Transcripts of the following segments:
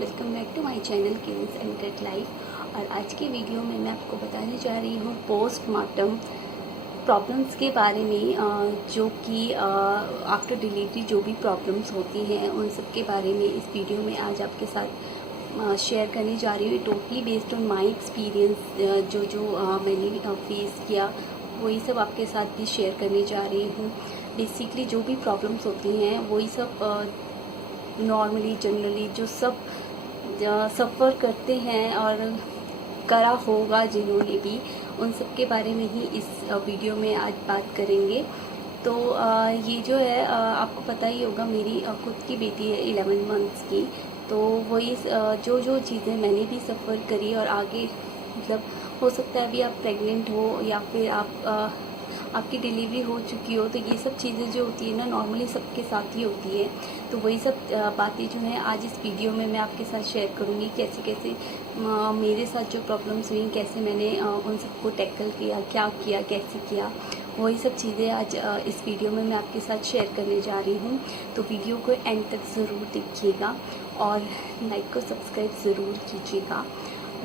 Welcome back to my channel kids and get life. और आज की वीडियो में मैं आपको बताने जा रही हूँ पोस्टमार्टम प्रॉब्लम्स के बारे में, जो कि आफ्टर डिलीवरी जो भी प्रॉब्लम्स होती हैं उन सब के बारे में इस वीडियो में आज आपके साथ शेयर करने जा रही हूँ। Totally based on my experience, जो मैंने फेस किया वही सब आपके साथ भी शेयर करने जा रही हूँ। बेसिकली जो भी प्रॉब्लम्स होती हैं वही सब नॉर्मली जनरली जो सब सफ़र करते हैं और करा होगा जिन्होंने भी, उन सब के बारे में ही इस वीडियो में आज बात करेंगे। तो ये जो है आपको पता ही होगा, मेरी खुद की बेटी है 11 मंथ्स की। तो वही जो चीज़ें मैंने भी सफ़र करी और आगे मतलब हो सकता है अभी आप प्रेग्नेंट हो या फिर आपकी डिलीवरी हो चुकी हो, तो ये सब चीज़ें जो होती है ना नॉर्मली सबके साथ ही होती है। तो वही सब बातें जो हैं आज इस वीडियो में मैं आपके साथ शेयर करूँगी, कैसे कैसे मेरे साथ जो प्रॉब्लम्स हुई, कैसे मैंने उन सबको टैकल किया, क्या किया, कैसे किया, वही सब चीज़ें आज इस वीडियो में मैं आपके साथ शेयर करने जा रही हूँ। तो वीडियो को एंड तक ज़रूर देखिएगा और लाइक को सब्सक्राइब ज़रूर कीजिएगा।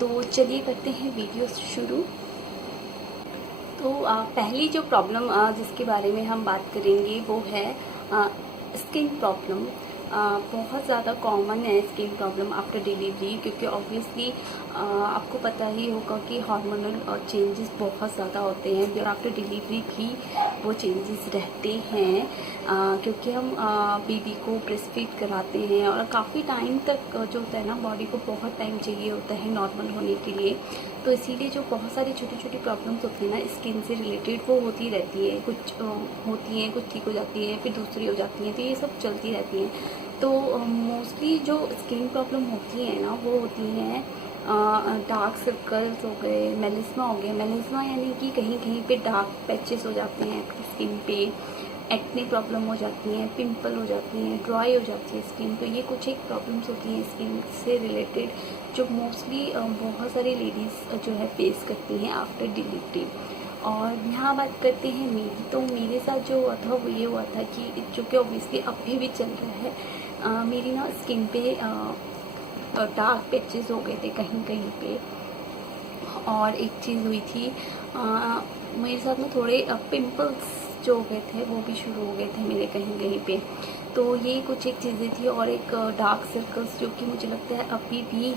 तो चलिए करते हैं वीडियो शुरू। तो पहली जो प्रॉब्लम जिसके बारे में हम बात करेंगे वो है स्किन प्रॉब्लम। बहुत ज़्यादा कॉमन है स्किन प्रॉब्लम आफ्टर डिलीवरी, क्योंकि ऑब्वियसली आपको पता ही होगा कि हार्मोनल चेंजेस बहुत ज़्यादा होते हैं और आफ्टर डिलीवरी भी वो चेंजेस रहते हैं, क्योंकि हम बेबी को ब्रेस्ट फीड कराते हैं और काफ़ी टाइम तक जो होता है ना बॉडी को बहुत टाइम चाहिए होता है नॉर्मल होने के लिए। तो इसीलिए जो बहुत सारी छोटी छोटी प्रॉब्लम्स होती हैं ना स्किन से रिलेटेड वो होती रहती है, कुछ होती हैं, कुछ ठीक हो जाती हैं, फिर दूसरी हो जाती हैं, तो ये सब चलती रहती हैं। तो मोस्टली जो स्किन प्रॉब्लम होती है ना वो होती हैं डार्क सर्कल्स हो गए, मेलिस्मा हो गया। मेलिस्मा यानी कि कहीं कहीं पे डार्क पैचेस हो जाते हैं आपकी स्किन पे, एक्ने प्रॉब्लम हो जाती हैं, पिंपल हो जाती हैं, ड्राई हो जाती है स्किन। तो ये कुछ एक प्रॉब्लम्स होती हैं स्किन से रिलेटेड जो मोस्टली बहुत सारी लेडीज़ जो है फेस करती हैं आफ्टर डिलीवरी। और यहाँ बात करते हैं मेरी, तो मेरे साथ जो हुआ था वो ये हुआ था कि जो कि ऑब्वियसली अभी भी चल रहा है, मेरी ना स्किन पे डार्क पैचेस हो गए थे कहीं कहीं पे। और एक चीज़ हुई थी, मेरे साथ में थोड़े पिंपल्स जो हो गए थे वो भी शुरू हो गए थे मेरे कहीं कहीं पे। तो ये कुछ एक चीज़ें थी और एक डार्क सर्कल्स जो कि मुझे लगता है अभी भी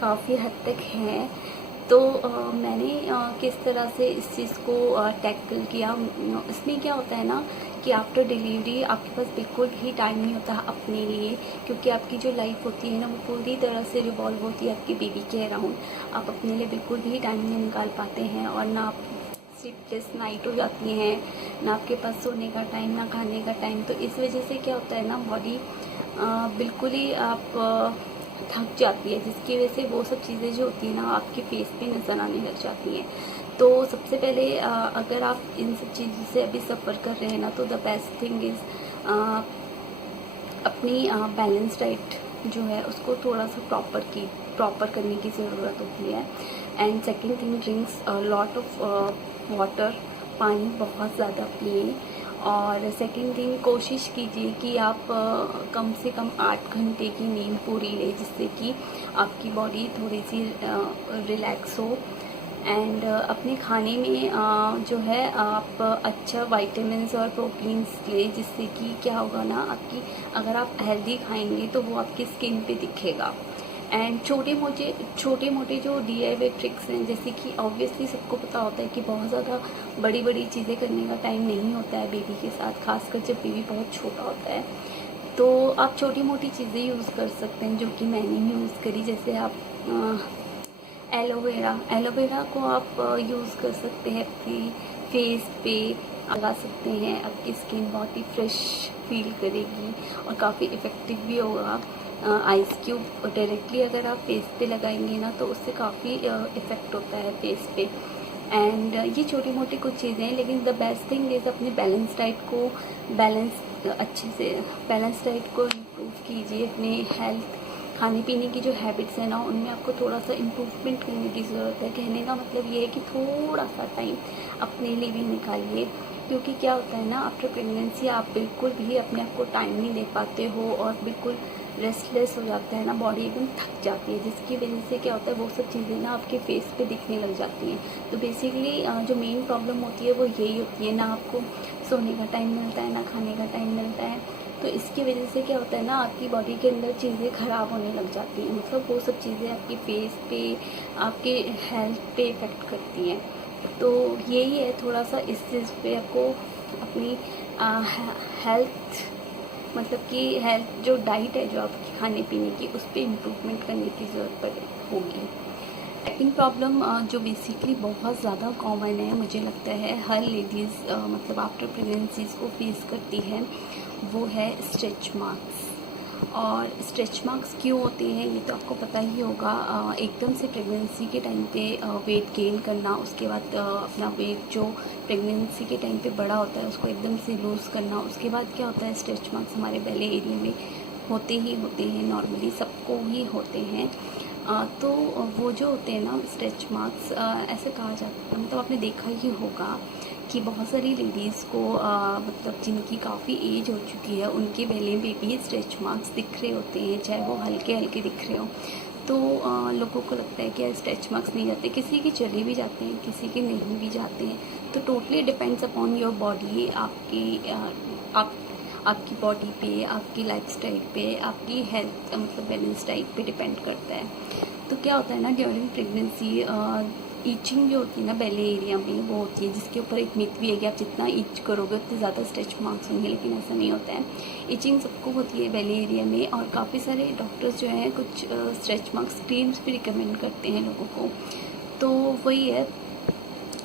काफ़ी हद तक हैं। तो मैंने किस तरह से इस चीज़ को टैकल किया। इसमें क्या होता है ना कि आफ्टर डिलीवरी आपके पास बिल्कुल भी टाइम नहीं होता अपने लिए, क्योंकि आपकी जो लाइफ होती है ना वो पूरी तरह से रिवॉल्व होती है आपके बेबी के अराउंड। आप अपने लिए बिल्कुल भी टाइम नहीं निकाल पाते हैं और ना आप स्लीपलेस नाइट हो जाती हैं, ना आपके पास सोने का टाइम, ना खाने का टाइम। तो इस वजह से क्या होता है ना बॉडी बिल्कुल ही आप थक जाती है, जिसकी वजह से वो सब चीज़ें जो होती हैं ना आपके फेस पे नज़र आने लग जाती हैं। तो सबसे पहले अगर आप इन सब चीज़ों से अभी सफ़र कर रहे हैं ना, तो द बेस्ट थिंग इज़ अपनी बैलेंस डाइट जो है उसको थोड़ा सा प्रॉपर करने की ज़रूरत होती है। And second thing, drinks lot of water, पानी बहुत ज़्यादा पिए। और सेकंड थिंग, कोशिश कीजिए कि आप कम से कम 8 घंटे की नींद पूरी लें, जिससे कि आपकी बॉडी थोड़ी सी रिलैक्स हो। एंड अपने खाने में जो है आप अच्छा विटामिन्स और प्रोटीन्स लें, जिससे कि क्या होगा ना आपकी, अगर आप हेल्दी खाएंगे तो वो आपकी स्किन पे दिखेगा। एंड छोटे मोटे जो DIY ट्रिक्स हैं, जैसे कि ऑब्वियसली सबको पता होता है कि बहुत ज़्यादा बड़ी बड़ी चीज़ें करने का टाइम नहीं होता है बेबी के साथ, खासकर जब बेबी बहुत छोटा होता है। तो आप छोटी मोटी चीज़ें यूज़ कर सकते हैं जो कि मैंने भी यूज़ करी। जैसे आप एलोवेरा को आप यूज़ कर सकते हैं, अपनी फेस पे लगा सकते हैं, आपकी स्किन बहुत ही फ्रेश फील करेगी और काफ़ी इफ़ेक्टिव भी होगा। आइस क्यूब डायरेक्टली अगर आप फेस पे लगाएंगे ना तो उससे काफ़ी इफ़ेक्ट होता है फेस पे। एंड ये छोटी मोटी कुछ चीज़ें हैं, लेकिन द बेस्ट थिंग इज़ अपनी बैलेंस डाइट को इम्प्रूव कीजिए। अपने हेल्थ खाने पीने की जो हैबिट्स है ना उनमें आपको थोड़ा सा इम्प्रूवमेंट करने की ज़रूरत है। कहने का मतलब ये है कि थोड़ा सा टाइम अपने लिए भी निकालिए, क्योंकि क्या होता है ना आफ्टर प्रेगनेंसी आप बिल्कुल भी अपने आप को टाइम नहीं दे पाते हो और बिल्कुल रेस्टलेस हो जाता है ना, बॉडी एकदम थक जाती है, जिसकी वजह से क्या होता है वो सब चीज़ें ना आपके फेस पे दिखने लग जाती हैं। तो बेसिकली जो मेन प्रॉब्लम होती है वो यही होती है, ना आपको सोने का टाइम मिलता है, ना खाने का टाइम मिलता है। तो इसकी वजह से क्या होता है ना, आपकी बॉडी के अंदर चीज़ें ख़राब होने लग जाती हैं, मतलब वो सब चीज़ें आपकी फेस पे, आपके हेल्थ पे इफ़ेक्ट करती हैं। तो यही है, थोड़ा सा इस चीज़ पे आपको अपनी हेल्थ, मतलब कि हेल्थ जो डाइट है जो आपकी खाने पीने की, उस पर इम्प्रूवमेंट करने की ज़रूरत होगी। सेकंड प्रॉब्लम जो बेसिकली बहुत ज़्यादा कॉमन है, मुझे लगता है हर लेडीज़ मतलब आफ्टर प्रेगनेंसीज़ को फेस करती है, वो है स्ट्रेच मार्क्स। और स्ट्रेच मार्क्स क्यों होते हैं ये तो आपको पता ही होगा। एकदम से प्रेगनेंसी के टाइम पे वेट गेन करना, उसके बाद अपना वेट जो प्रेगनेंसी के टाइम पे बड़ा होता है उसको एकदम से लूज़ करना, उसके बाद क्या होता है स्ट्रेच मार्क्स हमारे बेले एरिया में होते हैं, नॉर्मली सबको ही होते हैं। तो वो जो होते हैं ना स्ट्रेच मार्क्स, ऐसे कहा जाता है, मतलब आपने देखा ही होगा कि बहुत सारी लेडीज़ को मतलब जिनकी काफ़ी एज हो चुकी है उनके बेले पे भी स्ट्रेच मार्क्स दिख रहे होते हैं, चाहे वो हल्के हल्के दिख रहे हो। तो लोगों को लगता है कि स्ट्रेच मार्क्स नहीं जाते, किसी के चले भी जाते हैं, किसी के नहीं भी जाते हैं। तो totally depends upon your body, आपकी बॉडी पे, आपकी लाइफस्टाइल पे, आपकी हेल्थ मतलब बैलेंस डाइट पे डिपेंड करता है। तो क्या होता है ना, ड्यूरिंग प्रेगनेंसी ईचिंग जो होती है ना बेले एरिया में, वो होती है, जिसके ऊपर एक मिथ भी है कि आप जितना ईच करोगे उतने ज़्यादा स्ट्रेच मार्क्स होंगे, लेकिन ऐसा नहीं होता है। ईचिंग सबको होती है बेले एरिया में, और काफ़ी सारे डॉक्टर्स जो हैं कुछ स्ट्रेच मार्क्स क्रीम्स भी रिकमेंड करते हैं लोगों को। तो वही है,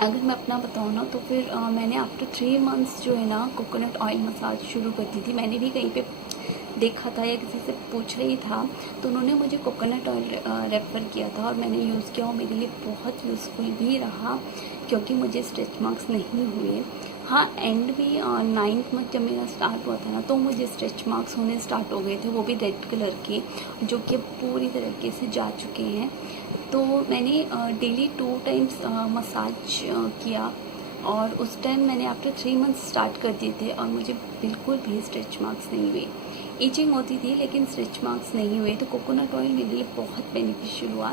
अगर मैं अपना बताऊँ ना तो फिर मैंने आफ्टर 3 मंथ्स जो है ना कोकोनट ऑयल मसाज शुरू कर दी थी। मैंने भी कहीं पे देखा था या किसी से पूछ रही था, तो उन्होंने मुझे कोकोनट ऑयल रेफ़र किया था और मैंने यूज़ किया और मेरे लिए बहुत यूज़फुल भी रहा, क्योंकि मुझे स्ट्रेच मार्क्स नहीं हुए। हाँ, एंड भी 9th मंथ जब मेरा स्टार्ट हुआ था ना, तो मुझे स्ट्रेच मार्क्स होने स्टार्ट हो गए थे, वो भी रेड कलर के, जो कि पूरी तरीके से जा चुके हैं। तो मैंने डेली 2 टाइम्स मसाज किया, और उस टाइम मैंने आफ्टर 3 मंथ्स स्टार्ट कर दिए थे और मुझे बिल्कुल भी स्ट्रेच मार्क्स नहीं हुए। ईचिंग होती थी लेकिन स्ट्रेच मार्क्स नहीं हुए। तो कोकोनट ऑयल मेरे लिए बहुत बेनिफिशियल हुआ,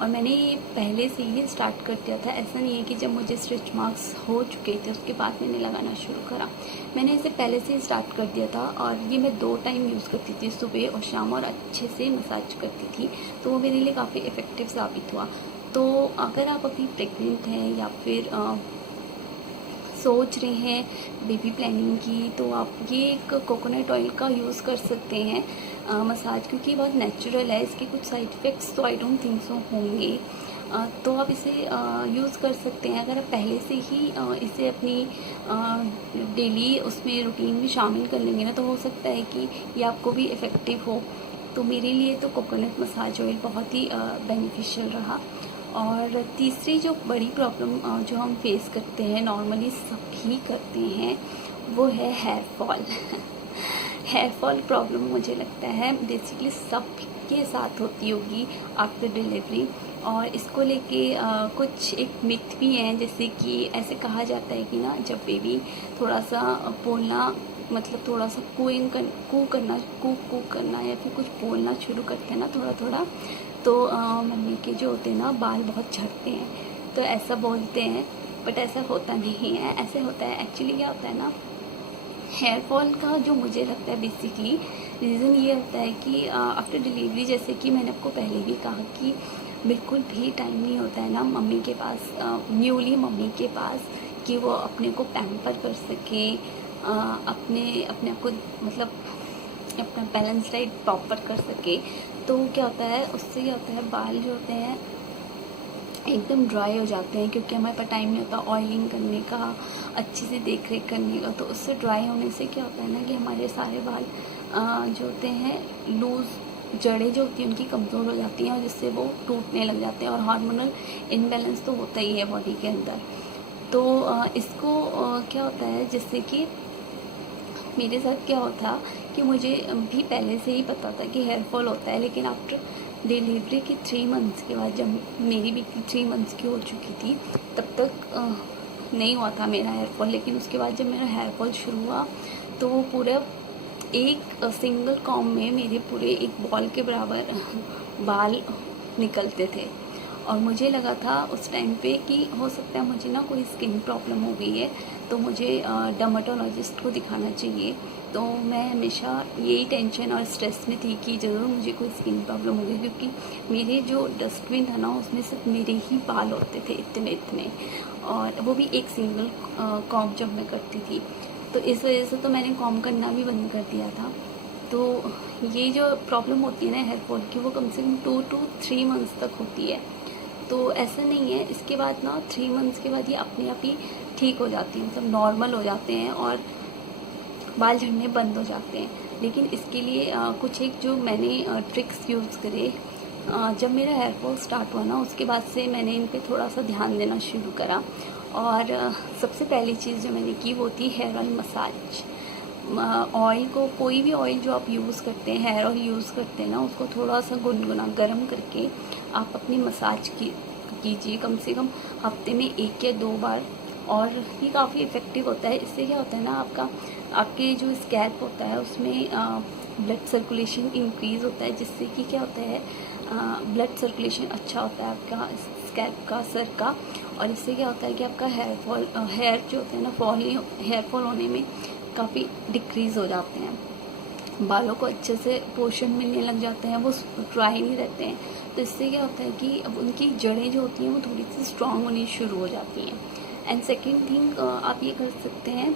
और मैंने ये पहले से ही स्टार्ट कर दिया था। ऐसा नहीं है कि जब मुझे स्ट्रेच मार्क्स हो चुके थे उसके बाद मैंने लगाना शुरू करा, मैंने इसे पहले से ही स्टार्ट कर दिया था। और ये मैं 2 टाइम यूज़ करती थी, सुबह और शाम, और अच्छे से मसाज करती थी, तो वो मेरे लिए काफ़ी इफ़ेक्टिव साबित हुआ। तो अगर आप अभी प्रेग्नेंट हैं या फिर सोच रहे हैं बेबी प्लानिंग की, तो आप ये एक कोकोनट ऑयल का यूज़ कर सकते हैं मसाज, क्योंकि बहुत नेचुरल है। इसके कुछ साइड इफ़ेक्ट्स तो आई डोंट थिंक सो होंगे। तो आप इसे यूज़ कर सकते हैं। अगर आप पहले से ही इसे अपनी डेली उसमें रूटीन में शामिल कर लेंगे ना, तो हो सकता है कि ये आपको भी इफ़ेक्टिव हो। तो मेरे लिए तो कोकोनट मसाज ऑयल बहुत ही बेनिफिशियल रहा। और तीसरी जो बड़ी प्रॉब्लम जो हम फेस करते हैं, नॉर्मली सभी करते हैं, वो है hair fall. Hair fall problem मुझे लगता है बेसिकली सबके साथ होती होगी आफ्टर डिलीवरी। और इसको लेके कुछ एक मिथ भी हैं, जैसे कि ऐसे कहा जाता है कि ना जब बेबी थोड़ा सा बोलना, मतलब थोड़ा सा कू करना या फिर कुछ बोलना शुरू करते हैं ना थोड़ा थोड़ा, तो मम्मी के जो होते हैं ना बाल बहुत झड़ते हैं, तो ऐसा बोलते हैं। बट ऐसा होता नहीं है, ऐसे होता है एक्चुअली। क्या होता है ना, हेयर फॉल का जो मुझे लगता है बेसिकली रीज़न ये होता है कि आफ्टर डिलीवरी, जैसे कि मैंने आपको पहले भी कहा कि बिल्कुल भी टाइम नहीं होता है ना मम्मी के पास, न्यूली मम्मी के पास, कि वो अपने को पैम्पर कर सके, अपने अपने आप को मतलब अपना बैलेंस डाइट प्रॉपर कर सके। तो क्या होता है, उससे क्या होता है, बाल जो होते हैं एकदम ड्राई हो जाते हैं, क्योंकि हमारे पास टाइम नहीं होता ऑयलिंग करने का, अच्छे से देख रेख करने का। तो उससे ड्राई होने से क्या होता है ना कि हमारे सारे बाल जो होते हैं लूज़, जड़ें जो होती हैं उनकी कमज़ोर हो जाती हैं, और जिससे वो टूटने लग जाते हैं। और हार्मोनल इम्बैलेंस तो होता ही है बॉडी के अंदर। तो इसको क्या होता है, जैसे कि मेरे साथ क्या होता कि मुझे भी पहले से ही पता था कि हेयर फॉल होता है, लेकिन आफ्टर डिलीवरी के 3 मंथ्स के बाद, जब मेरी बेटी 3 मंथ्स की हो चुकी थी, तब तक नहीं हुआ था मेरा हेयर फॉल। लेकिन उसके बाद जब मेरा हेयर फॉल शुरू हुआ, तो वो पूरा एक सिंगल कॉम्ब में मेरे पूरे एक बॉल के बराबर बाल निकलते थे। और मुझे लगा था उस टाइम पे कि हो सकता है मुझे ना कोई स्किन प्रॉब्लम हो गई है, तो मुझे डर्मेटोलॉजिस्ट को दिखाना चाहिए। तो मैं हमेशा यही टेंशन और स्ट्रेस में थी कि ज़रूर मुझे कोई स्किन प्रॉब्लम हो गई, क्योंकि मेरे जो डस्टबिन था ना उसमें सिर्फ मेरे ही बाल होते थे इतने इतने, और वो भी एक सिंगल कॉम्ब जब मैं करती थी। तो इस वजह से तो मैंने कॉम्ब करना भी बंद कर दिया था। तो ये जो प्रॉब्लम होती है ना हेयर फॉल की, वो कम से कम 2 to 3 मंथ्स तक होती है। तो ऐसा नहीं है, इसके बाद ना 3 मंथ्स के बाद ये अपने आप ही ठीक हो जाती है, मतलब नॉर्मल हो जाते हैं और बाल झड़ने बंद हो जाते हैं। लेकिन इसके लिए कुछ एक जो मैंने ट्रिक्स यूज़ करे, जब मेरा हेयर फॉल स्टार्ट हुआ ना उसके बाद से मैंने इन पे थोड़ा सा ध्यान देना शुरू करा। और सबसे पहली चीज़ जो मैंने की वो थी हेयर ऑयल मसाज। ऑयल को, कोई भी ऑयल जो आप यूज़ करते हैं, हेयर ऑयल यूज़ करते हैं ना, उसको थोड़ा सा गुनगुना गर्म करके आप अपनी मसाज कीजिए कम से कम हफ्ते में 1 या 2 बार। और ये काफ़ी इफ़ेक्टिव होता है। इससे क्या होता है ना, आपके जो स्कैल्प होता है उसमें ब्लड सर्कुलेशन इंक्रीज़ होता है, जिससे कि क्या होता है, ब्लड सर्कुलेशन अच्छा होता है आपका स्कैल्प का, सर का। और इससे क्या होता है कि आपका हेयर जो होता है ना, हेयर फॉल होने में काफ़ी डिक्रीज़ हो जाते हैं। बालों को अच्छे से पोषण मिलने लग जाते हैं, वो ड्राई नहीं रहते हैं। तो इससे क्या होता है कि अब उनकी जड़ें जो होती हैं वो थोड़ी सी स्ट्रॉन्ग होनी शुरू हो जाती हैं। एंड सेकेंड थिंग, आप ये कर सकते हैं,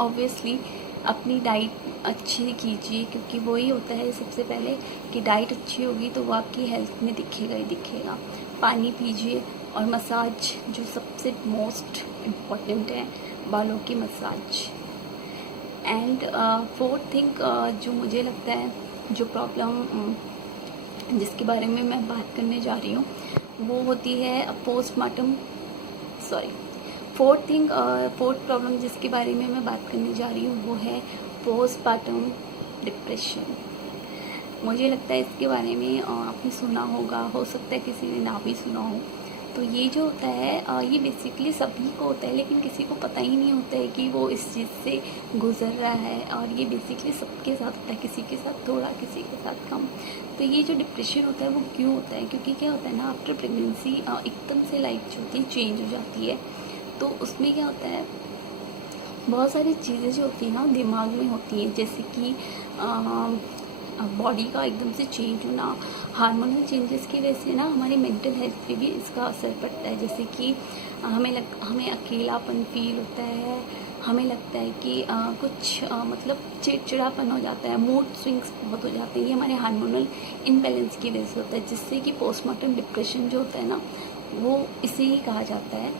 ऑब्वियसली अपनी डाइट अच्छी कीजिए, क्योंकि वही होता है सबसे पहले कि डाइट अच्छी होगी तो वो आपकी हेल्थ में दिखेगा ही दिखेगा। पानी पीजिए और मसाज जो सबसे मोस्ट इम्पॉर्टेंट है, बालों की मसाज। एंड फोर्थ थिंग, जो मुझे लगता है जो प्रॉब्लम जिसके बारे में मैं बात करने जा रही हूँ वो होती है फोर्थ प्रॉब्लम जिसके बारे में मैं बात करने जा रही हूँ वो है पोस्टमार्टम डिप्रेशन। मुझे लगता है इसके बारे में आपने सुना होगा, हो सकता है किसी ने ना भी सुना हो। तो ये जो होता है ये बेसिकली सभी को होता है, लेकिन किसी को पता ही नहीं होता है कि वो इस चीज़ से गुजर रहा है। और ये बेसिकली सबके साथ होता है, किसी के साथ थोड़ा, किसी के साथ कम। तो ये जो डिप्रेशन होता है वो क्यों होता है, क्योंकि क्या होता है ना, आफ्टर प्रेगनेंसी एकदम से लाइफ जो होती है चेंज हो जाती है। तो उसमें क्या होता है, बहुत सारी चीज़ें जो होती हैं ना दिमाग में होती हैं, जैसे कि बॉडी का एकदम से चेंज होना, हार्मोनल चेंजेस की वजह से ना हमारी मेंटल हेल्थ पे भी इसका असर पड़ता है। जैसे कि हमें अकेलापन फील होता है, हमें लगता है कि कुछ मतलब चिड़चिड़ापन हो जाता है, मूड स्विंग्स बहुत हो जाते हैं। ये हमारे हार्मोनल इम्बैलेंस की वजह से होता है, जिससे कि पोस्टमार्टम डिप्रेशन जो होता है ना वो इसे ही कहा जाता है।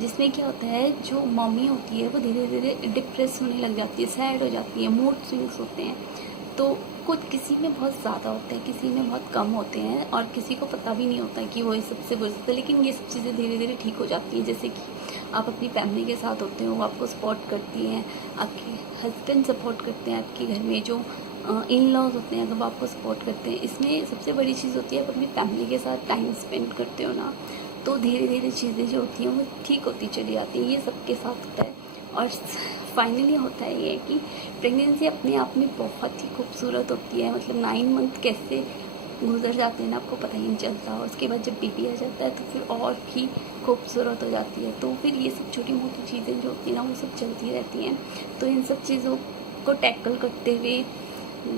जिसमें क्या होता है, जो मम्मी होती है वो धीरे धीरे डिप्रेस होने लग जाती है, सैड हो जाती है, मूड स्विंग्स होते हैं। तो खुद किसी में बहुत ज़्यादा होता है, किसी में बहुत कम होते हैं, और किसी को पता भी नहीं होता कि वो इस सबसे गुजरता है। लेकिन ये सब चीज़ें धीरे धीरे ठीक हो जाती हैं। जैसे कि आप अपनी फैमिली के साथ होते हो, वो आपको सपोर्ट करती हैं, आपके हस्बैंड सपोर्ट करते हैं, आपके घर में जो इन लॉज होते हैं तो वो आपको सपोर्ट करते हैं। इसमें सबसे बड़ी चीज़ होती है आप अपनी फैमिली के साथ टाइम स्पेंड करते हो ना, तो धीरे धीरे चीज़ें जो होती हैं वो ठीक होती चली जाती हैं। ये सबके साथ होता है। और फाइनली होता है ये कि प्रेगनेंसी अपने आप में बहुत ही खूबसूरत होती है। मतलब 9 मंथ कैसे गुजर जाते हैं ना आपको पता ही नहीं चलता, और उसके बाद जब बेबी आ जाता है तो फिर और भी खूबसूरत हो जाती है। तो फिर ये सब छोटी मोटी चीज़ें जो होती हैं ना वो सब चलती रहती हैं। तो इन सब चीज़ों को टैकल करते हुए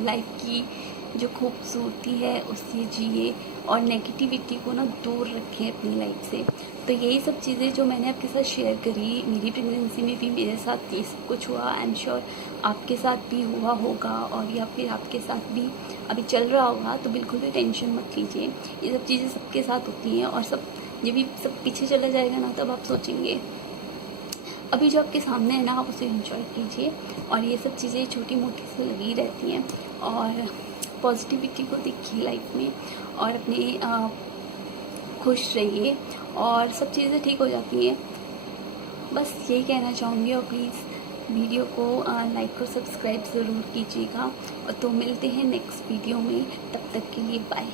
लाइफ की जो खूबसूरती है उससे जिए, और नेगेटिविटी को ना दूर रखें अपनी लाइफ से। तो यही सब चीज़ें जो मैंने आपके साथ शेयर करी, मेरी प्रेगनेंसी में भी मेरे साथ ये सब कुछ हुआ, आई एम श्योर आपके साथ भी हुआ होगा, और या फिर आपके साथ भी अभी चल रहा होगा। तो बिल्कुल भी टेंशन मत लीजिए, ये सब चीज़ें सबके साथ होती हैं। और जब भी सब पीछे चला जाएगा ना तब आप सोचेंगे। अभी जो आपके सामने है ना आप उसे एंजॉय कीजिए, और ये सब चीज़ें छोटी मोटी से लगी रहती हैं। और पॉजिटिविटी को देखिए लाइफ में, और अपने खुश रहिए और सब चीज़ें ठीक हो जाती हैं। बस यही कहना चाहूँगी। और प्लीज़ वीडियो को लाइक और सब्सक्राइब ज़रूर कीजिएगा। और तो मिलते हैं नेक्स्ट वीडियो में, तब तक के लिए बाय।